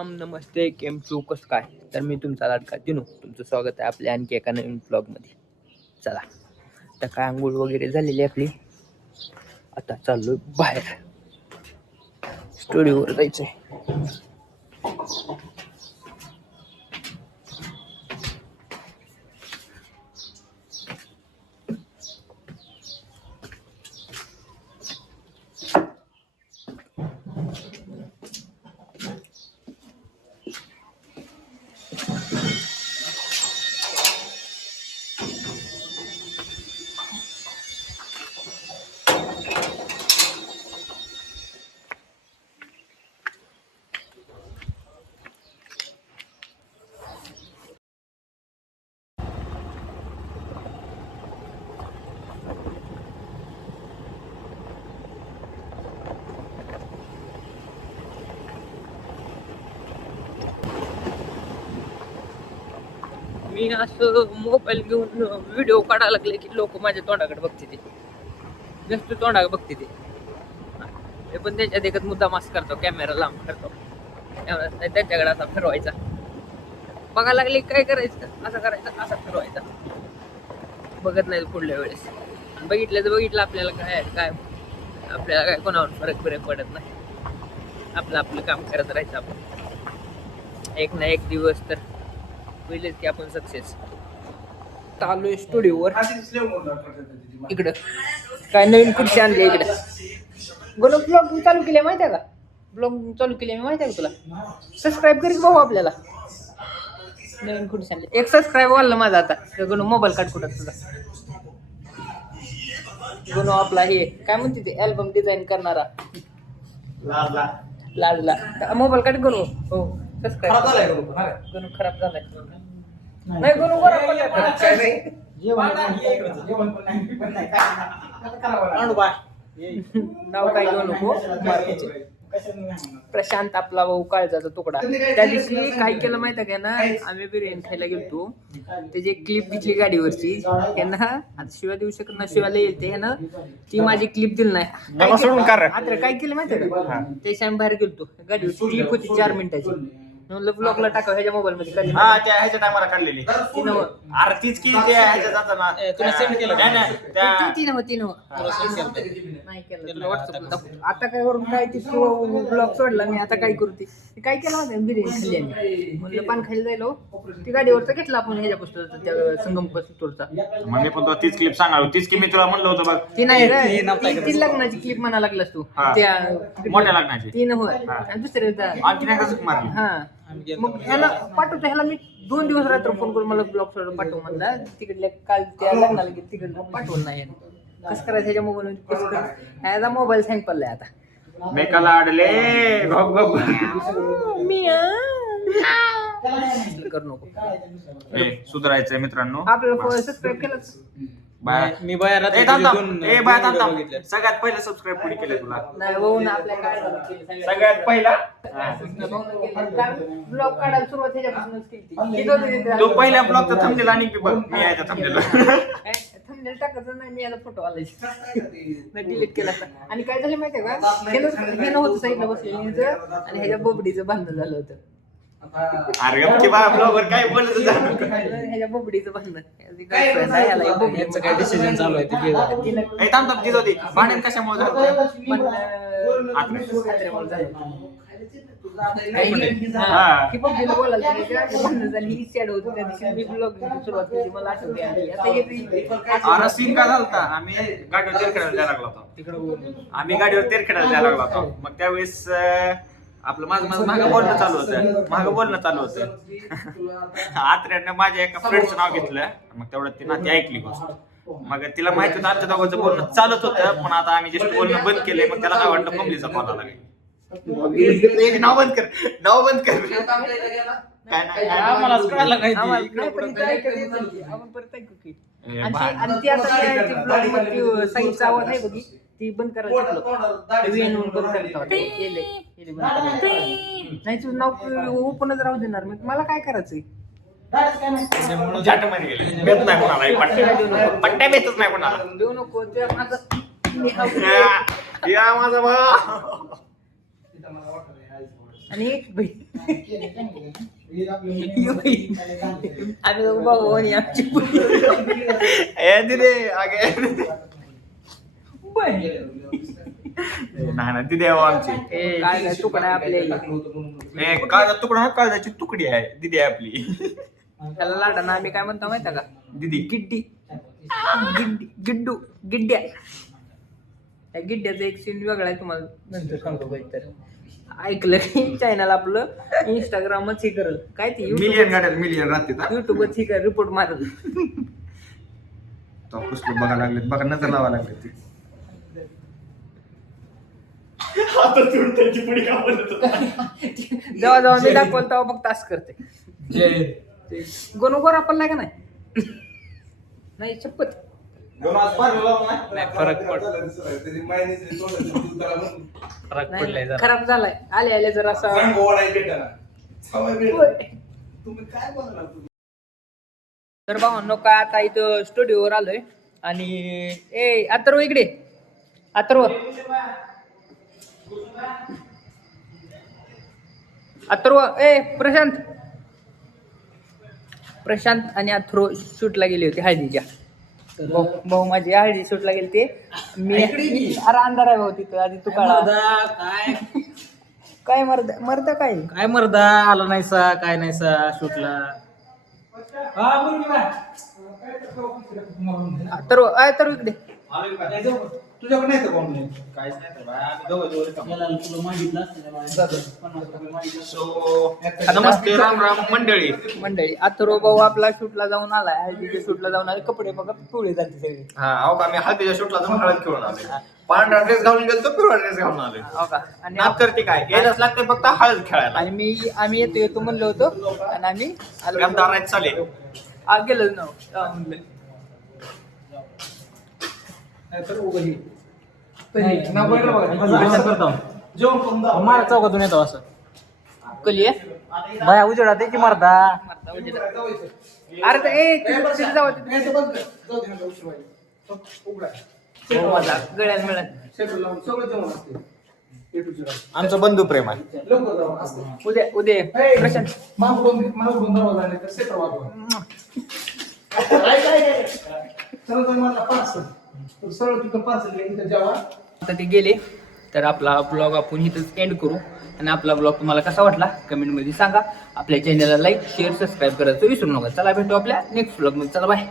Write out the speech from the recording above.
नमस्ते केम चू कसं काय तर मी तुमचा लाडका दिनू तुमचं स्वागत आहे आपल्या आणखी एका नवीन ब्लॉगमध्ये. चला आता काय आंघोळ वगैरे झालेली आपली, आता चाललोय बाहेर स्टुडिओवर जायचंय. मी असं मोबाईल घेऊन व्हिडिओ काढायला लागले की लोक माझ्या तोंडाकडे बघते, ते नुसतं तोंडाकडे बघते ते पण त्याच्यात एकच मुद्दा मास्क करतो, कॅमेरा लांब करतो, त्यांच्याकडे असा फिरवायचा. बघायला लागले काय करायचं, असं करायचं, असा फिरवायचा. बघत नाही पुढल्या वेळेस, बघितलं तर बघितलं, आपल्याला काय काय आपल्याला काय कोणावर फरक पडत नाही. आपलं आपलं काम करत राहायचं. आपण एक ना एक दिवस तर पहिलेच की आपण सक्सेस. चालू स्टुडिओवर इकडं काय नवीन खुर्ची आणली इकडे. ब्लॉग चालू केले माहिती आहे का? ब्लॉग चालू केले मी माहिती आहे का तुला? सबस्क्राईब करीत भाऊ आपल्याला. नवीन खुर्ची आणली, एक सबस्क्राईब वाढलं माझा आता. गणू मोबाईल काढ कुठं तुझा. गणू आपला हे काय म्हणते ते अल्बम डिझाईन करणारा लाडला मोबाईल काढ गणू. हो सबस्क्राईब गणू खराब झालाय. नाही गणू नाव काय घेऊ नको. प्रशांत आपला भाऊ काळजाचा तुकडा. त्या दिवशी काय केलं माहिती आहे का ना, आम्ही बिर्याणी खायला गेलतो, त्याची एक क्लिप घेतली गाडीवरची. त्यांना आता शिवाय देऊ शकत ना, शिवायला येईल ते ना, ती माझी क्लिप दिली नाही. काय केलं माहिती आहे का, त्याच्या आम्ही बाहेर गेलतो, गाडीवरची क्लिप होती 4 मिनिटाची. म्हणलं ब्लॉगला टाकाव ह्याच्या मोबाईल मध्ये काढली. हा त्या ह्याच्या टायमाला काढलेली आरतीच की त्या ह्याच्या जाताना तुला सेंड केलं नाही नाही केलं व्हॉट्सअपला. आता काय करून काय ती ब्लॉग सोडला मी. आता काय करू, ती काय केलं होतं, बिर्याणी खाल्ली आम्ही. म्हणलं पान खायला जायलो, ती गाडीवरचा घेतला आपण ह्याच्या पुस्तकाचा, त्या संगम पुस्तूरचा. म्हणजे पण तो तीच क्लिप सांगा, तीच की मी तुला म्हणलं होतं बघ. ती नाही ती लग्नाची क्लिप म्हणा लागलास तू, त्या मोठ्या लग्नाची. ती नव्हे दुसऱ्या. आणखी नाही कसं मारली. हा मग ह्याला पाठवतो, ह्याला मी 2 दिवस रात्र फोन करून मला ब्लॉग सोडून पाठव म्हणला. तिकडल्या काल त्या लग्नाला गेली, तिकडलं पाठवलं नाही. कसं करायचं ह्याच्या मोबाईल ह्याचा मोबाईल हँग पडलाय आता. मेकाला अडले करू नको. सुधारायचंय मित्रांनो. आपल्याला सबस्क्राईब केलंच मी सगळ्यात पहिलं सबस्क्राईब कुणी केलं तुला? नाही भाऊ ना, आपल्या काय सगळ्यात पहिला ब्लॉग काढायला सुरुवात ह्याच्यापासूनच केली. तो पहिल्या ब्लॉगचा थंबनेल आणि मी आहे त्या थंबनेलला. थंबनेल टाकायचं नाही, मी याला फोटो आलाय डिलीट केला. आणि काय झालं माहितीये का, हे नव्हतं साईडला बसलेलं आणि ह्याच्या बोबडीचं बांधणं झालं होतं. अरे ब्लॉगर काय बोलत ह्याच्या बोबडीचं बांधणं. काय डिसिजन चालू आहे ते भांडण कशामुळे झालं? सीन काय झालता, आम्ही गाडीवर तेल खेळायला जायला लागलो होतो. गाडीवर तेल खेळायला जायला लागलो होतो. मग त्यावेळेस आपलं माझं मागं बोलणं चालू होतं. आत्र्यानं माझ्या एका फ्रेंडचं नाव घेतलं. मग तेवढं ती नाती ऐकली गोष्ट. मग तिला माहिती होतं आमच्या दोघांचं बोलणं चालत होतं, पण आता आम्ही जस्ट बोलणं बंद केलंय. मग त्याला काय वाटतं, कमलीचा कॉल आला. नाव बंद कर काय नाही. साईडचा आवाज आहे बघी, ती बंद करायला नाही. तुझं नाव ओपनच राहू देणार मी. मला काय करायचंय, पट्ट्या बेतच नाही कोणाला देऊ नको. माझा आणि एक बहीण. आम्ही दोघं भाऊ आणि आमची बहीण. ए दिदे आगे बहीण. नाही दिदे आहे हो आमची. काय नाही तुकडा आहे आपल्या काळजा तुकडा काळजाची तुकडी आहे दिदी आहे आपली. त्याला लाडाना आम्ही काय म्हणतो माहिती का? दिदी गिड्डी गिड्डी गिड्डू गिड्ड्या. त्या गिड्ड्याचा एक सीन वेगळा आहे, तुम्हाला नंतर सांगतो काहीतरी. ऐकलं की चॅनल आपलं इंस्टाग्रामच हे करल काय ते मिलियन गाड्या मिलियन राहते युट्यूबच हे कर रिपोर्ट मारल. पुस्तक बघायला लागले बघा नजर लावा लागले ती. जेव्हा जेव्हा मी दाखवल तेव्हा फक्त तास करते. गोनोगोर आपण का नाही नाही शपथ नाही फरक पडलाय खराब झालाय आले आले जर असा. तर भावांनो काय आता इथं स्टुडिओवर आलोय आणि ए अथर्व इकडे अथर्व ए प्रशांत आणि अथर्व शूटला गेले होते हळदीच्या. भाऊ माझी हळदी शूटला गेले ते. मी अरे अंधार आहे भाऊ तिथं आधी तू काढा काय काय मर्द काय काय मर्दा आला नाहीसा काय नाहीसा शूटला. अथर्व इकडे तुझ्याकडे नाही तर कोण काहीच नाही तर आम्ही दोघं मागितलं नमस्ते राम राम मंडळी. मंडळी अथर्व भाऊ आपला शूटला जाऊन आलाय हळदीच्या शूटला जाऊन आले. कपडे बघा पिवळे झाले सगळे. हा अहो का मी हळदीच्या शूटला जाऊन हळद खेळून आले. पांढरा ड्रेस घालून गेलो तर पिवळा ड्रेस घालून आले. हो का आणि नात करते काय यायलाच लागते फक्त हळद खेळायला. आणि आम्ही येतो म्हणलो होतो आणि आम्ही गमदार आहेत चाले गेलो ना मारा चौकातून येतो असं कली बाया उजेडा दे की मर्दा. अरे ते जाऊ माझा गळ्यात मिळत आमचं बंधू प्रेम आहे. उद्या प्रशांत आता ते गेले तर आपला ब्लॉग आपण इथंच एंड करू. आणि आपला ब्लॉग तुम्हाला कसा वाटला कमेंटमध्ये सांगा. आपल्या चॅनलला लाईक शेअर सबस्क्राईब करायचं विसरू नका. चला भेटू आपल्या नेक्स्ट ब्लॉगमध्ये. चला बाय.